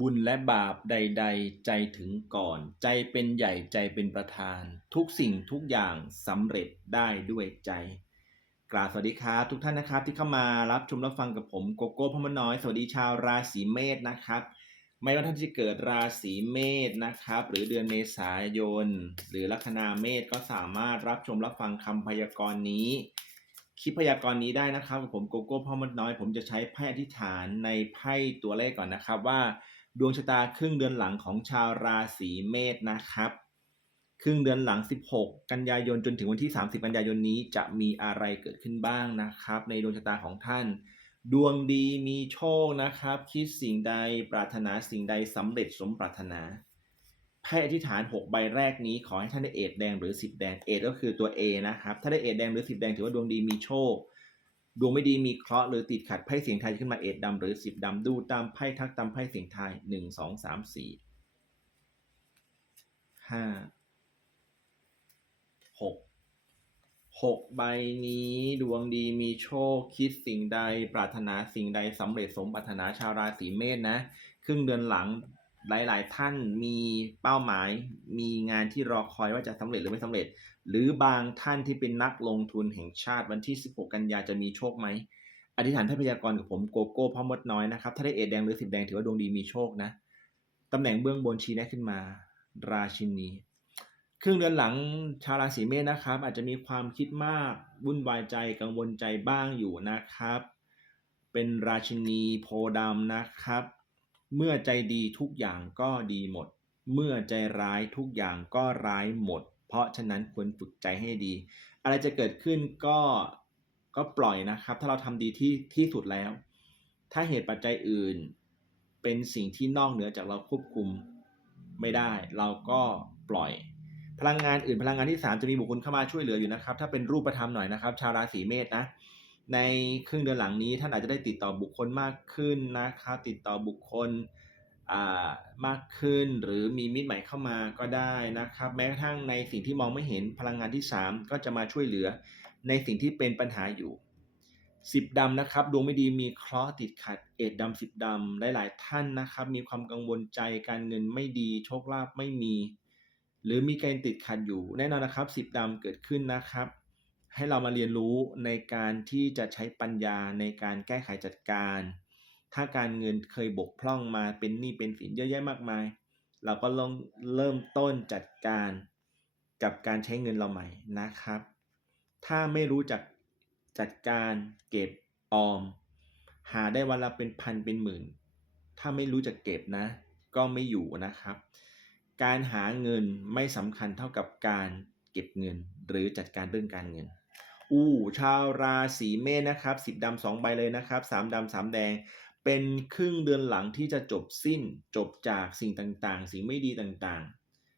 บุญและบาปใด ๆ ใจถึงก่อน ใจเป็นใหญ่ใจเป็นประธาน ทุกสิ่งทุกอย่างสำเร็จได้ด้วยใจ กราบสวัสดีครับทุกท่านนะครับที่เข้ามารับชมรับฟังกับผมโกโก้พมน้อย สวัสดีชาวราศีเมษนะครับ ไม่ว่าท่านจะเกิดราศีเมษนะครับ หรือเดือนเมษายน หรือลัคนาเมษก็สามารถรับชมรับฟังคำพยากรณ์นี้คลิปพยากรณ์นี้ได้นะครับ ผมโกโก้พ่อมดน้อย ผมจะใช้ไพ่อธิษฐานในไพ่ตัวเลขก่อนนะครับว่า ดวงชะตาครึ่งเดือนหลังของชาวราศีเมษนะครับ ครึ่งเดือนหลัง 16 กันยายนจนถึงวันที่ 30 กันยายนนี้จะมีอะไรเกิดขึ้นบ้างนะครับ ในดวงชะตาของท่าน ดวงดีมีโชคนะครับ คิดสิ่งใดปรารถนาสิ่งใดสำเร็จสมปรารถนาไพ่อธิษฐาน 6 ใบแรกนี้ขอให้ท่านได้เอดแดงหรือ 10 แดงเอดก็คือตัว A นะครับ ถ้าได้เอดแดงหรือ 10 แดงถือว่าดวงดีมีโชค ดวงไม่ดีมีเคราะห์หรือติดขัดไพ่เสียงไทยขึ้นมาเอ็ดดำหรือสิบดำดูตามไพ่ทักตามไพ่เสียงไทยหนึ่งสองสามสี่ห้าหกหกใบนี้ดวงดีมีโชคคิดสิ่งใด ปรารถนาสิ่งใดสำเร็จสมปรารถนาชาวราศีเมษนะ ครึ่งเดือนหลัง หลาย ๆ ท่านมีเป้าหมาย มีงานที่รอคอยว่าจะสำเร็จหรือไม่สำเร็จ หรือบางท่านที่เป็นนักลงทุนแห่งชาติวันที่ 16 กันยาจะมีโชคไหมอธิษฐานให้พยากรณ์กับผมโกโก้พ่อมดน้อยนะครับ ถ้าได้เอดแดงหรือสิบแดงถือว่าดวงดีมีโชคนะตำแหน่งเบื้องบนชี้แนะขึ้นมา ราชินีครึ่งเดือนหลังชาวราศีเมษนะครับ อาจจะมีความคิดมากวุ่นวายใจกังวลใจบ้างอยู่นะครับ เป็นราชินีโพดำนะครับ เมื่อใจดีทุกอย่างก็ดีหมด เมื่อใจร้ายทุกอย่างก็ร้ายหมด เพราะฉะนั้นควรฝึกใจให้ดี อะไรจะเกิดขึ้นก็ก็ปล่อยนะครับ ถ้าเราทำดีที่ที่สุดแล้ว ถ้าเหตุปัจจัยอื่น เป็นสิ่งที่นอกเหนือจากเราควบคุมไม่ได้ เราก็ปล่อย พลังงานอื่นพลังงานที่ 3 จะมีบุคคลเข้ามาช่วยเหลืออยู่นะครับ ถ้าเป็นรูปธรรมหน่อยนะครับ ชาวราศีเมษนะ ในครึ่งเดือนหลังนี้ท่านอาจจะได้ติดต่อบุคคลมากขึ้นนะครับติดต่อบุคคลอ่ามากขึ้นหรือมีมิตรใหม่เข้ามาก็ได้นะครับ แม้กระทั่งในสิ่งที่มองไม่เห็นพลังงานที่ 3 ก็จะมาช่วยเหลือในสิ่งที่เป็นปัญหาอยู่สิบดำนะครับดวงไม่ดีมีเคราะห์ติดขัดเอ็ดดำสิบดำหลายๆท่านนะครับ มีความกังวลใจการเงินไม่ดีโชคลาภไม่มี หรือมีการติดขัดอยู่แน่นอนนะครับสิบดำเกิดขึ้นนะครับ ให้เรามาเรียนรู้ในการที่จะใช้ปัญญาในการแก้ไขจัดการ ถ้าการเงินเคยบกพร่องมาเป็นหนี้เป็นสินเยอะแยะมากมาย เราก็ลองเริ่มต้นจัดการกับการใช้เงินเราใหม่นะครับ ถ้าไม่รู้จักจัดการเก็บออม หาได้วันละเป็นพันเป็นหมื่น ถ้าไม่รู้จักเก็บนะ ก็ไม่อยู่นะครับ การหาเงินไม่สำคัญเท่ากับการเก็บเงินหรือจัดการเรื่องการเงิน อู้ชาวราศีเมษนะครับสิบดำสองใบเลยนะครับสามดำสามแดง เป็นครึ่งเดือนหลังที่จะจบสิ้น จบจากสิ่งต่างๆ สิ่งไม่ดีต่าง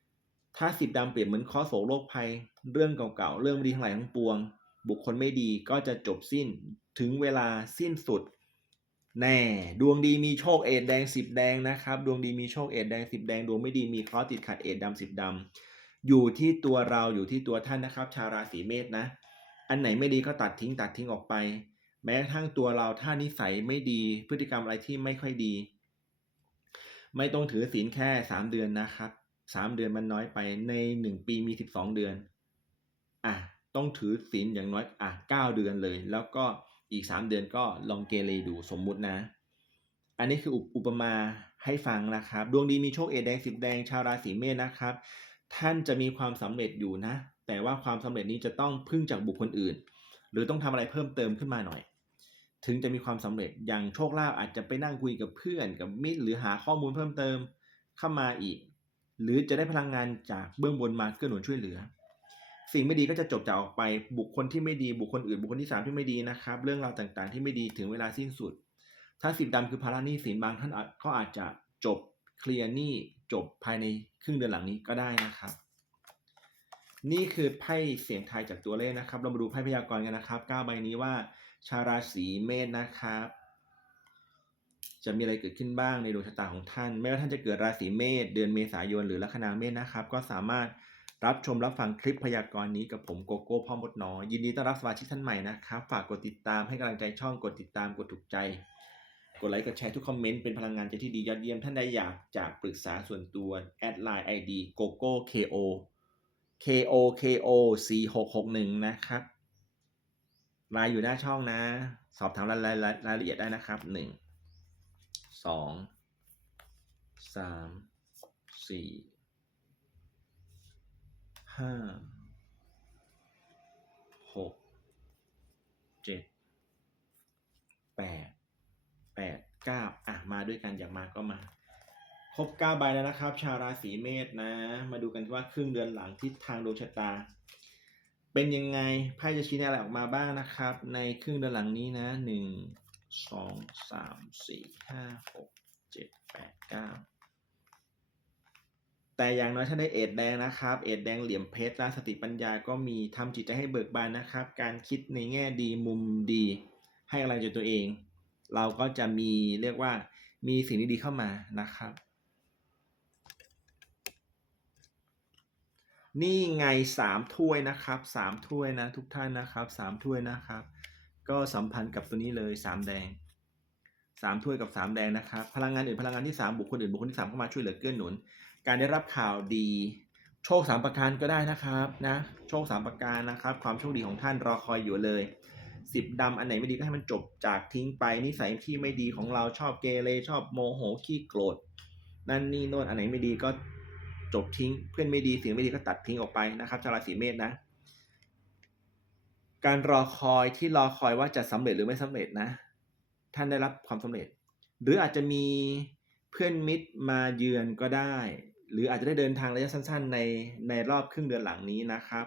ๆ ถ้าสิบดำเปรียบเหมือนข้อโศกโรคภัย เรื่องเก่าๆ เรื่องไม่ดีทั้งหลายทั้งปวง บุคคลไม่ดีก็จะจบสิ้น ถึงเวลาสิ้นสุด แน่ ดวงดีมีโชคเอ็ดแดงสิบแดงนะครับ ดวงดีมีโชคเอ็ดแดงสิบแดง ดวงไม่ดีมีเคราะห์ติดขัดเอ็ดดำสิบดำอยู่ที่ตัวเราอยู่ที่ตัวท่านนะครับ ชาวราศีเมษนะ อันไหนไม่ดีก็ตัดทิ้งตัดทิ้งออกไป แม้กระทั่งตัวเราถ้านิสัยไม่ดีพฤติกรรมอะไรที่ไม่ค่อยดี ไม่ต้องถือศีลแค่สามเดือนนะครับสามเดือนมันน้อยไปในหนึ่งปีมีสิบสองเดือนอะต้องถือศีลอย่างน้อยอะเก้าเดือนเลย แล้วก็อีกสามเดือนก็ลองเกเรดูสมมุตินะ อันนี้คืออุปมาให้ฟังนะครับ ดวงดีมีโชคเอดแดงสิบแดงชาวราศีเมษนะครับ ท่านจะมีความสำเร็จอยู่นะ แต่ว่าความสำเร็จนี้จะต้องพึ่งจากบุคคลอื่น หรือต้องทำอะไรเพิ่มเติมขึ้นมาหน่อย ถึงจะมีความสำเร็จอย่างโชคลาภอาจจะไปนั่งคุยกับเพื่อนกับมิตรหรือหาข้อมูลเพิ่มเติมเข้ามาอีก หรือจะได้พลังงานจากเบื้องบนมาเกื้อหนุนช่วยเหลือ สิ่งไม่ดีก็จะจบจากออกไปบุคคลที่ไม่ดีบุคคลอื่น บุคคลที่สามที่ไม่ดีนะครับ เรื่องราวต่างๆ ที่ไม่ดีถึงเวลาสิ้นสุด ถ้าสิบดำคือภาระหนี้สินบางท่านก็อาจจะจบเคลียร์หนี้จบภายในครึ่งเดือนหลังนี้ก็ได้นะครับ นี่คือไพ่เสียงไทยจากตัวเลขนะครับ เรามาดูไพ่พยากรณ์กันนะครับ9ใบนี้ว่า ชาวราศีเมษนะครับ จะมีอะไรเกิดขึ้นบ้างในดวงชะตาของท่าน ไม่ว่าท่านจะเกิดราศีเมษเดือนเมษายนหรือลัคนาเมษนะครับ ก็สามารถรับชมรับฟังคลิปพยากรณ์นี้กับผมโกโก้พ่อมดน้อยยินดีต้อนรับสมาชิกท่านใหม่นะครับ ฝากกดติดตามให้กำลังใจช่องกดติดตามกดถูกใจ กดไลค์กดแชร์ทุกคอมเมนต์เป็นพลังงานใจที่ดียอดเยี่ยมท่านใดอยากจะปรึกษาส่วนตัวแอดไลน์ ID gogo ko ko ko 4 6 KOKO 4661 นะครับไลน์อยู่หน้าช่องนะ สอบถามรายรายรายรายละเอียดได้นะครับหนึ่งสองสามสี่ห้าหกเจ็ดแปดแปดเก้าอะ มาด้วยกันอยากมาก็มา ครบเก้าใบแล้วนะครับ ชาวราศีเมษนะ มาดูกันว่าครึ่งเดือนหลังทิศทางดวงชะตา เป็นยังไงไพ่จะชี้แนอะไรออกมาบ้างนะครับ ในครึ่งเดือนหลังนี้นะหนึ่งสองสามสี่ห้าหกเจ็ดแปดเก้าแต่อย่างน้อยถ้าได้เอ็ดแดงนะครับ เอ็ดแดงเหลี่ยมเพชรและสติปัญญาก็มีทำจิตใจให้เบิกบานนะครับ การคิดในแง่ดีมุมดี ให้กำลังใจตัวเอง เราก็จะมีเรียกว่ามีสิ่งดีๆเข้ามานะครับ นี่ไงสามถ้วยนะครับสามถ้วยนะทุกท่านนะครับสามถ้วยนะครับ ก็สัมพันธ์กับตัวนี้เลยสามแดงสามถ้วยกับสามแดงนะครับ พลังงานอื่นพลังงานที่สามบุคคลอื่นบุคคลที่สามเข้ามาช่วยเหลือเกื้อหนุน การได้รับข่าวดีโชคสามประการก็ได้นะครับนะโชคสามประการนะครับ ความโชคดีของท่านรอคอยอยู่เลยสิบดำอันไหนไม่ดีก็ให้มันจบจากทิ้งไปนิสัยที่ไม่ดีของเราชอบเกเรชอบโมโหขี้โกรธนั่นนี่โน่นอันไหนไม่ดีก็ จบทิ้งเพื่อนไม่ดีสิ่งไม่ดีก็ตัดทิ้งออกไปนะครับชาวราศีเมษนะ การรอคอยที่รอคอยว่าจะสำเร็จหรือไม่สำเร็จนะ ท่านได้รับความสำเร็จ หรืออาจจะมีเพื่อนมิตรมาเยือนก็ได้ หรืออาจจะได้เดินทางระยะสั้น ๆ ในในรอบครึ่งเดือนหลังนี้นะครับ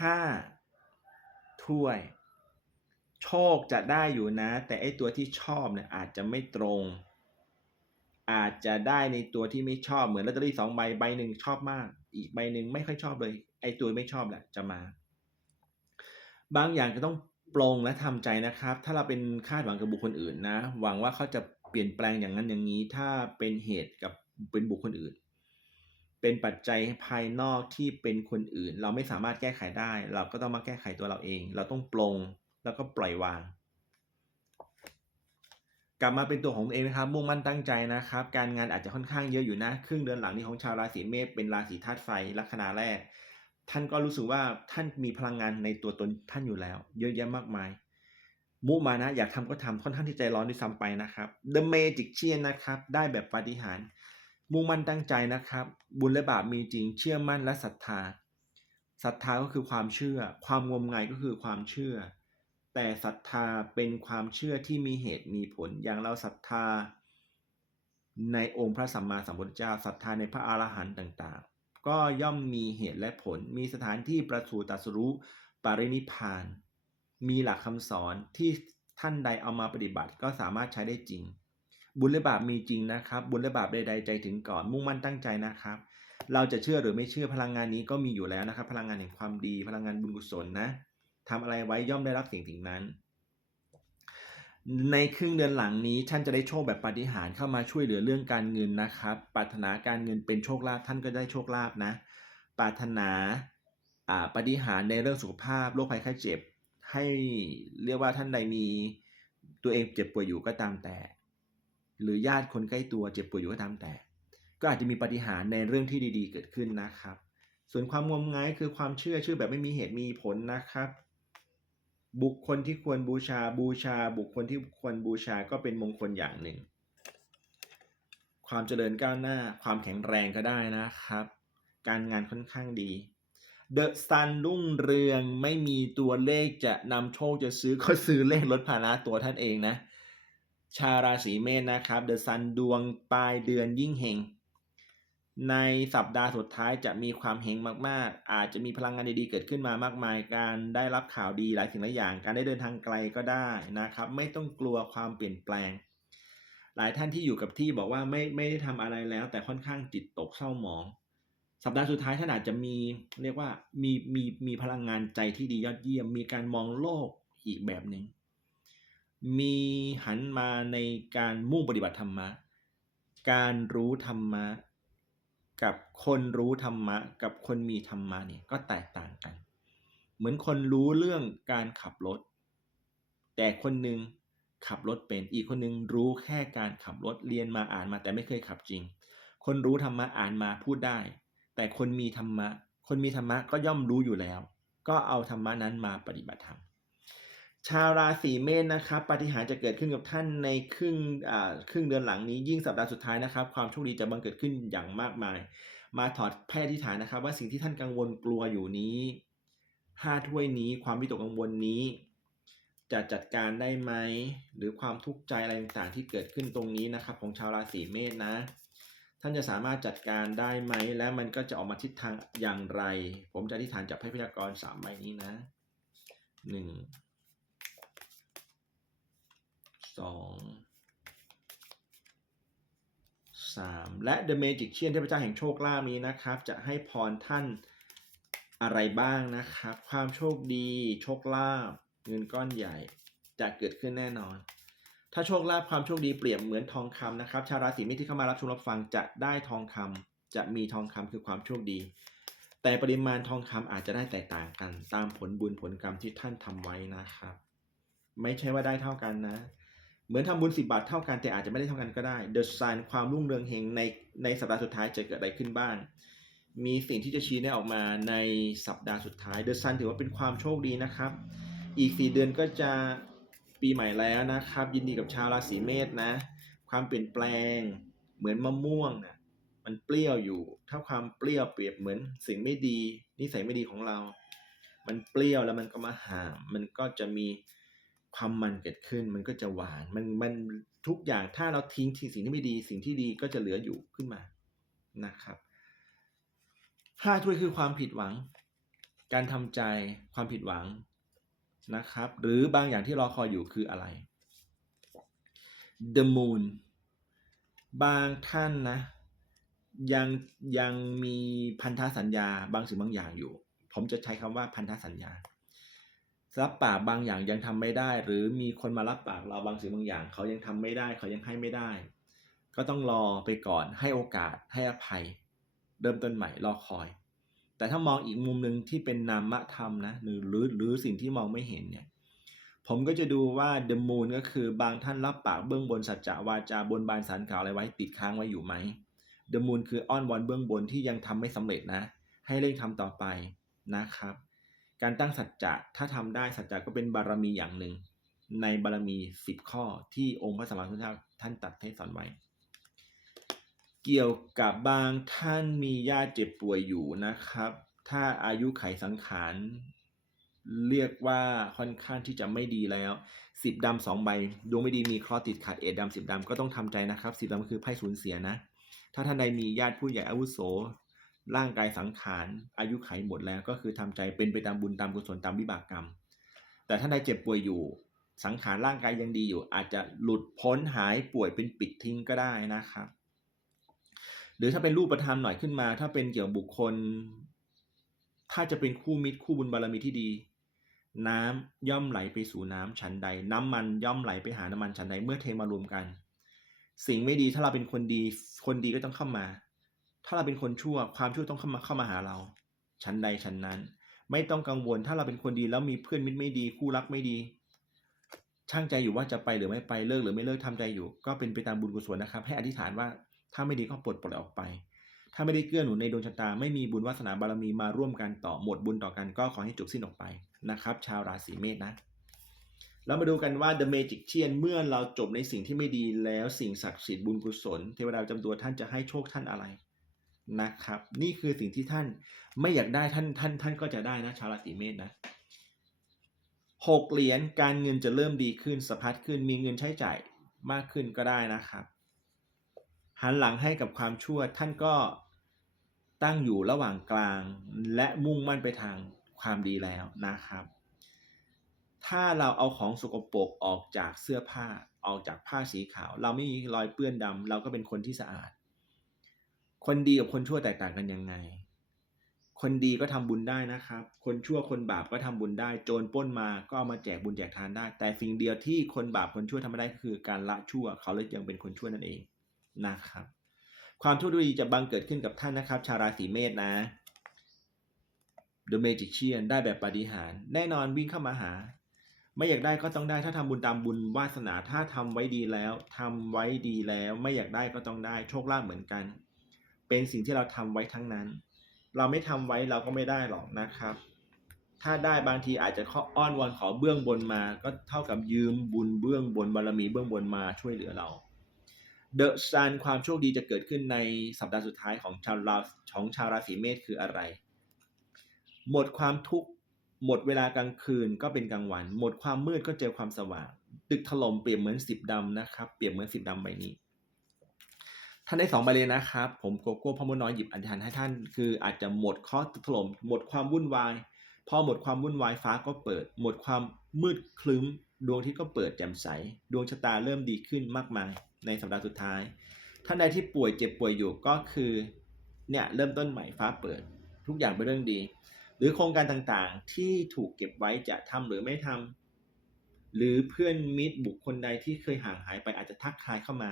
ห้าถ้วย โชคจะได้อยู่นะ แต่ไอตัวที่ชอบเนี่ยอาจจะไม่ตรง อาจจะได้ในตัวที่ไม่ชอบเหมือนลอตเตอรี่สองใบใบหนึ่งชอบมาก อีกใบหนึ่งไม่ค่อยชอบเลย ไอ้ตัวไม่ชอบแหละจะมา บางอย่างก็ต้องปลงและทำใจนะครับ ถ้าเราเป็นคาดหวังกับบุคคลอื่นนะ หวังว่าเขาจะเปลี่ยนแปลงอย่างนั้นอย่างนี้ ถ้าเป็นเหตุกับเป็นบุคคลอื่น เป็นปัจจัยภายนอกที่เป็นคนอื่น เราไม่สามารถแก้ไขได้ เราก็ต้องมาแก้ไขตัวเราเอง เราต้องปลงแล้วก็ปล่อยวาง กลับมาเป็นตัวของตัวเองนะครับ มุ่งมั่นตั้งใจนะครับ การงานอาจจะค่อนข้างเยอะอยู่นะ ครึ่งเดือนหลังนี้ของชาวราศีเมษเป็นราศีธาตุไฟลัคนาแรก ท่านก็รู้สึกว่าท่านมีพลังงานในตัวตนท่านอยู่แล้ว เยอะแยะมากมาย มุมานะอยากทำก็ทำค่อนข้างที่ใจร้อนด้วยซ้ำไปนะครับ The Magician นะครับ ได้แบบปาฏิหาริย์มุ่งมั่นตั้งใจนะครับ บุญและบาปมีจริง เชื่อมั่นและศรัทธาศรัทธาก็คือความเชื่อ ความงมงายก็คือความเชื่อ แต่ศรัทธาเป็นความเชื่อที่มีเหตุมีผล อย่างเราศรัทธาในองค์พระสัมมาสัมพุทธเจ้าศรัทธาในพระอรหันต์ต่างๆ ก็ย่อมมีเหตุและผล มีสถานที่ประสูติตรัสรู้ปรินิพาน มีหลักคำสอนที่ท่านใดเอามาปฏิบัติก็สามารถใช้ได้จริง บุญและบาปมีจริงนะครับ บุญและบาปใดๆใจถึงก่อน มุ่งมั่นตั้งใจนะครับ เราจะเชื่อหรือไม่เชื่อพลังงานนี้ก็มีอยู่แล้วนะครับ พลังงานแห่งความดี พลังงานบุญกุศลนะ ทำอะไรไว้ย่อมได้รับสิ่งสิ่งนั้น ในครึ่งเดือนหลังนี้ท่านจะได้โชคแบบปาฏิหาริ์เข้ามาช่วยเหลือเรื่องการเงินนะครับ ปรารถนาการเงินเป็นโชคลาภท่านก็ได้โชคลาภนะ ปรารถนาอ่าปาฏิหาริ์ในเรื่องสุขภาพโรคภัยไข้เจ็บ ให้เรียกว่าท่านใดมีตัวเองเจ็บป่วยอยู่ก็ตามแต่ หรือญาติคนใกล้ตัวเจ็บป่วยอยู่ก็ตามแต่ ก็อาจจะมีปาฏิหาริ์ในเรื่องที่ดีๆ เกิดขึ้นนะครับ ส่วนความงมงายคือความเชื่อเชื่อแบบไม่มีเหตุมีผลนะครับ บุคคลที่ควรบูชาบูชา บุคคลที่ควรบูชาก็เป็นมงคลอย่างหนึ่ง ความเจริญก้าวหน้าความแข็งแรงก็ได้นะครับ การงานค่อนข้างดีเดอะซันรุ่งเรืองไม่มีตัวเลขจะนำโชคจะซื้อก็ซื้อเลขลดภาระตัวท่านเองนะ ชาวราศีเมษนะครับเดอะซันดวงปลายเดือนยิ่งเฮง ในสัปดาห์สุดท้ายจะมีความเฮงมาก ๆ อาจจะมีพลังงานดีๆเกิดขึ้นมามากมาย การได้รับข่าวดีหลายสิ่งหลายอย่าง การได้เดินทางไกลก็ได้นะครับ ไม่ต้องกลัวความเปลี่ยนแปลง หลายท่านที่อยู่กับที่บอกว่าไม่ไม่ได้ทำอะไรแล้ว แต่ค่อนข้างจิตตกเศร้าหมอง สัปดาห์สุดท้ายท่านอาจจะมีเรียกว่ามีมีมีพลังงานใจที่ดียอดเยี่ยม มีการมองโลกอีกแบบหนึ่ง มีหันมาในการมุ่งปฏิบัติธรรมะ การรู้ธรรมะ กับคนรู้ธรรมะ กับคนมีธรรมะเนี่ยก็แตกต่างกัน เหมือนคนรู้เรื่องการขับรถ แต่คนหนึ่งขับรถเป็นอีกคนหนึงรู้แค่การขับรถเรียนมาอ่านมาแต่ไม่เคยขับจริง คนรู้ธรรมะอ่านมาพูดได้ แต่คนมีธรรมะ คนมีธรรมะก็ย่อมรู้อยู่แล้ว ก็เอาธรรมะนั้นมาปฏิบัติธรรม ชาวราศีเมษนะครับปาฏิหาริย์จะเกิดขึ้นกับท่านในครึ่งอ่าครึ่งเดือนหลังนี้ยิ่งสัปดาห์สุดท้ายนะครับ ความโชคดีจะบังเกิดขึ้นอย่างมากมาย มาถอดแพร่ที่ฐานนะครับ ว่าสิ่งที่ท่านกังวลกลัวอยู่นี้ห้าถ้วยนี้ ความวิตกกังวลนี้ จะจัดการได้ไหมหรือความทุกข์ใจอะไรต่างๆที่เกิดขึ้นตรงนี้นะครับ ของชาวราศีเมษนะ ท่านจะสามารถจัดการได้ไหมและมันก็จะออกมาทิศทางอย่างไร ผมจะอธิษฐานจากไพ่พยากรณ์สามใบนี้นะหนึ่ง สองสามและ The Magician เทพเจ้าแห่งโชคลาภนี้นะครับ จะให้พรท่านอะไรบ้างนะครับ ความโชคดี โชคลาภเงินก้อนใหญ่จะเกิดขึ้นแน่นอน ถ้าโชคลาภความโชคดีเปรียบเหมือนทองคำนะครับ ชาวราศีเมษที่เข้ามารับชมรับฟังจะได้ทองคำจะมีทองคำคือความโชคดี แต่ปริมาณทองคำอาจจะได้แตกต่างกัน ตามผลบุญผลกรรมที่ท่านทำไว้นะครับ ไม่ใช่ว่าได้เท่ากันนะ เหมือนทำบุญสิบาทเท่ากันแต่อาจจะไม่ได้เท่ากันก็ได้ The Sign ความรุ่งเรืองเฮงในในสัปดาห์สุดท้ายจะเกิดอะไรขึ้นบ้าง มีสิ่งที่จะชี้แนะออกมาในสัปดาห์สุดท้าย The Sun ถือว่าเป็นความโชคดีนะครับ อีก 4 เดือนก็จะปีใหม่แล้วนะครับ ยินดีกับชาวราศีเมษนะ ความเปลี่ยนแปลงเหมือนมะม่วงนะมันเปรี้ยวอยู่ ถ้าความเปรี้ยวเปรียบเหมือนสิ่งไม่ดีนิสัยไม่ดีของเรา มันเปรี้ยวแล้วมันก็มาหามันก็จะมี ความมันเกิดขึ้นมันก็จะหวานมันมันทุกอย่างถ้าเราทิ้งสิ่งที่ไม่ดี สิ่งที่ดีก็จะเหลืออยู่ขึ้นมานะครับห้าถ้วยคือความผิดหวัง การทำใจความผิดหวังนะครับ หรือบางอย่างที่รอคอยอยู่คืออะไร The Moon บางท่านนะ ยังยังมีพันธสัญญาบางสิ่งบางอย่างอยู่ ผมจะใช้คำว่าพันธสัญญา รับปากบางอย่างยังทำไม่ได้ หรือมีคนมารับปากเราบางสิ่งบางอย่าง เขายังทำไม่ได้ เขายังให้ไม่ได้ ก็ต้องรอไปก่อนให้โอกาสให้อภัย เริ่มต้นใหม่รอคอย แต่ถ้ามองอีกมุมหนึ่งที่เป็นนามธรรมนะหรือหรือหรือสิ่งที่มองไม่เห็นเนี่ยผมก็จะดูว่า the moon ก็คือบางท่านรับปากเบื้องบนสัจจะวาจาบนบานสารกล่าวอะไรไว้ติดค้างไว้อยู่ไหม the moon คืออ้อนวอนเบื้องบนที่ยังทำไม่สำเร็จนะ ให้เร่งทำต่อไปนะครับ การตั้งสัจจะถ้าทำได้สัจจะก็เป็นบารมีอย่างหนึ่ง ในบารมี10ข้อที่องค์พระสัมมาสัมพุทธเจ้าท่านตัดให้สอนไว้ เกี่ยวกับบางท่านมีญาติเจ็บป่วยอยู่นะครับ ถ้าอายุไขสังขารเรียกว่าค่อนข้างที่จะไม่ดีแล้วสิบดำสองใบดวงไม่ดีมีคราะห์ติดขัดเอ็ดดำสิบดำก็ต้องทำใจนะครับสิบดำคือไพ่สูญเสียนะ ถ้าท่านใดมีญาติผู้ใหญ่อาวุโส ร่างกายสังขารอายุไขหมดแล้วก็คือทำใจเป็นไปตามบุญตามกุศลตามวิบากกรรม แต่ท่านใดเจ็บป่วยอยู่ สังขารร่างกายยังดีอยู่ อาจจะหลุดพ้นหายป่วยเป็นปิดทิ้งก็ได้นะครับหรือถ้าเป็นรูปธรรมหน่อยขึ้นมา ถ้าเป็นเกี่ยวกับบุคคล ถ้าจะเป็นคู่มิตรคู่บุญบารมีที่ดี น้ำย่อมไหลไปสู่น้ำชั้นใด น้ำมันย่อมไหลไปหาน้ำมันชั้นใดเมื่อเทมารวมกัน สิ่งไม่ดีถ้าเราเป็นคนดีคนดีก็ต้องเข้ามา ถ้าเราเป็นคนชั่ว ความชั่วต้องเข้ามาเข้ามาหาเรา ชั้นใดชั้นนั้น ไม่ต้องกังวล ถ้าเราเป็นคนดีแล้วมีเพื่อนมิตรไม่ดี คู่รักไม่ดี ช่างใจอยู่ว่าจะไปหรือไม่ไปเลิกหรือไม่เลิกทำใจอยู่ ก็เป็นไปตามบุญกุศลนะครับ ให้อธิษฐานว่าถ้าไม่ดีก็ปลดปล่อยออกไป ถ้าไม่ได้เกื้อหนุนในดวงชะตา ไม่มีบุญวาสนาบารมีมาร่วมกันต่อหมดบุญต่อกันก็ขอให้จบสิ้นออกไปนะครับ ชาวราศีเมษนะเรามาดูกันว่า The Magician เมื่อเราจบในสิ่งที่ไม่ดีแล้วสิ่งศักดิ์สิทธิ์บุญกุศลเทวดาจำตัวท่านจะให้โชคท่านอะไร นะครับ นี่คือสิ่งที่ท่านไม่อยากได้ท่านท่าน ท่านก็จะได้นะชาวราศีเมษนะหกเหรียญการเงินจะเริ่มดีขึ้นสะพัดขึ้นมีเงินใช้จ่ายมากขึ้นก็ได้นะครับ หันหลังให้กับความชั่วท่านก็ตั้งอยู่ระหว่างกลาง และมุ่งมั่นไปทางความดีแล้วนะครับ ถ้าเราเอาของสกปรกออกจากเสื้อผ้าออกจากผ้าสีขาว เราไม่มีรอยเปื้อนดำเราก็เป็นคนที่สะอาด คนดีกับคนชั่วแตกต่างกันยังไง คนดีก็ทำบุญได้นะครับ คนชั่วคนบาปก็ทำบุญได้ โจรป้นมาก็เอามาแจกบุญแจกทานได้ แต่สิ่งเดียวที่คนบาปคนชั่วทำไม่ได้คือการละชั่ว เขาเลยยังเป็นคนชั่วนั่นเองนะครับ ความโชคดีจะบังเกิดขึ้นกับท่านนะครับ ชาวราศีเมษนะ The Magician ได้แบบปฏิหารแน่นอนวิ่งเข้ามาหา ไม่อยากได้ก็ต้องได้ถ้าทำบุญตามบุญวาสนาถ้าทำไว้ดีแล้วทำไว้ดีแล้ว ไม่อยากได้ก็ต้องได้โชคลาภเหมือนกัน เป็นสิ่งที่เราทำไว้ทั้งนั้น เราไม่ทำไว้เราก็ไม่ได้หรอกนะครับ ถ้าได้บางทีอาจจะขออ้อนวอนขอเบื้องบนมา ก็เท่ากับยืมบุญเบื้องบนบารมีเบื้องบนมาช่วยเหลือเราเดอะซันความโชคดีจะเกิดขึ้นในสัปดาห์สุดท้ายของชาวราของชาวราศีเมษคืออะไร หมดความทุกข์หมดเวลากลางคืนก็เป็นกลางวัน หมดความมืดก็เจอความสว่าง ตึกถล่มเปรียบเหมือนสิบดำนะครับ เปรียบเหมือนสิบดำใบนี้ ท่านได้สองใบเลยนะครับ ผมโกโก้พ่อมดน้อยหยิบอันชันให้ท่าน คืออาจจะหมดข้อถล่มหมดความวุ่นวาย พอหมดความวุ่นวายฟ้าก็เปิด หมดความมืดคลึ้ม ดวงที่ก็เปิดแจ่มใส ดวงชะตาเริ่มดีขึ้นมากมายในสัปดาห์สุดท้าย ท่านใดที่ป่วยเจ็บป่วยอยู่ก็คือเนี่ยเริ่มต้นใหม่ฟ้าเปิด ทุกอย่างเป็นเรื่องดี หรือโครงการต่างๆที่ถูกเก็บไว้จะทำหรือไม่ทำหรือเพื่อนมิตรบุคคลใดที่เคยห่างหายไปอาจจะทักทายเข้ามา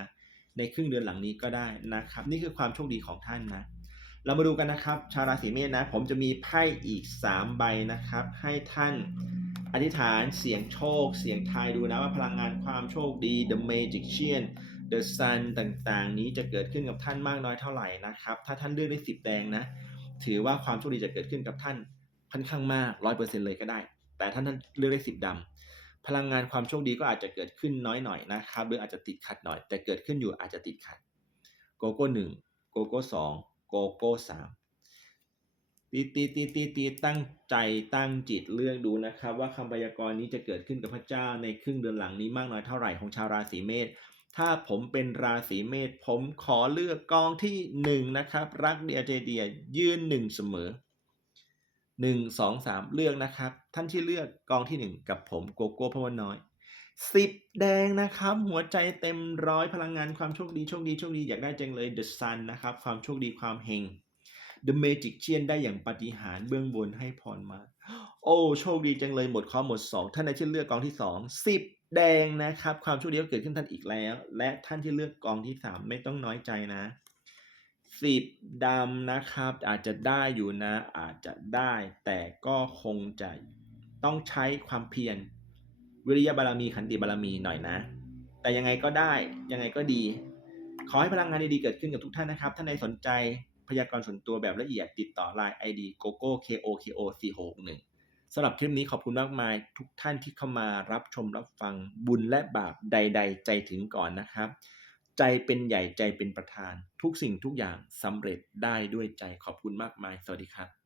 ในครึ่งเดือนหลังนี้ก็ได้นะครับ นี่คือความโชคดีของท่านนะ เรามาดูกันนะครับชาวราศีเมษนะ ผมจะมีไพ่อีก 3 ใบนะครับ ให้ท่านอธิษฐานเสียงโชค เสียงทายดูนะว่าพลังงานความโชคดี The Magician The Sun ต่างๆ นี้จะเกิดขึ้นกับท่านมากน้อยเท่าไหร่นะครับ ถ้าท่านเลือกได้10แดงนะ ถือว่าความโชคดีจะเกิดขึ้นกับท่านค่อนข้างมากร้อยเปอร์เซ็นเลยก็ได้ แต่ถ้าท่านเลือกได้สิบดำ พลังงานความโชคดีก็อาจจะเกิดขึ้นน้อยหน่อยนะครับหรืออาจจะติดขัดหน่อย แต่เกิดขึ้นอยู่อาจจะติดขัดโกโก้หนึ่งโกโก้สองโกโก้สามตีตีตีตีตีตั้งใจตั้งจิตเลือกดูนะครับ ว่าคำพยากรณ์นี้จะเกิดขึ้นกับพระเจ้าในครึ่งเดือนหลังนี้มากน้อยเท่าไหร่ของชาวราศีเมษถ้าผมเป็นราศีเมษผมขอเลือกกองที่หนึ่งนะครับรักเดียเจเดียยืนหนึ่งเสมอ หนึ่งสองสามเลือกนะครับ ท่านที่เลือกกองที่หนึ่งกับผมโกโก้พวันน้อยสิบแดงนะครับ หัวใจเต็มร้อยพลังงานความโชคดีโชคดีโชคดีอยากได้จังเลย The Sun นะครับ ความโชคดีความเฮง The Magician ได้อย่างปฏิหารเบื้องบนให้พรมา โอ้โชคดีจังเลยหมดข้อหมดสองท่านใดที่เลือกกองที่สองสิบแดงนะครับ ความโชคดีก็เกิดขึ้นท่านอีกแล้ว และท่านที่เลือกกองที่สามไม่ต้องน้อยใจนะ สิบดำนะครับ อาจจะได้อยู่นะ อาจจะได้ แต่ก็คงจะต้องใช้ความเพียรวิริยะบารมีขันติบารมีหน่อยนะ แต่ยังไงก็ได้ยังไงก็ดี ขอให้พลังงานดีๆเกิดขึ้นกับทุกท่านนะครับ ท่านใดสนใจพยากรณ์ส่วนตัวแบบละเอียดติดต่อ Line ID gogo koko 4 6 1สำหรับคลิปนี้ขอบคุณมากมายทุกท่านที่เข้ามารับชมรับฟังบุญและบาปใด ๆ ใจถึงก่อนนะครับ ใจเป็นใหญ่ใจเป็นประธาน ทุกสิ่งทุกอย่างสำเร็จได้ด้วยใจขอบคุณมากมาย สวัสดีครับ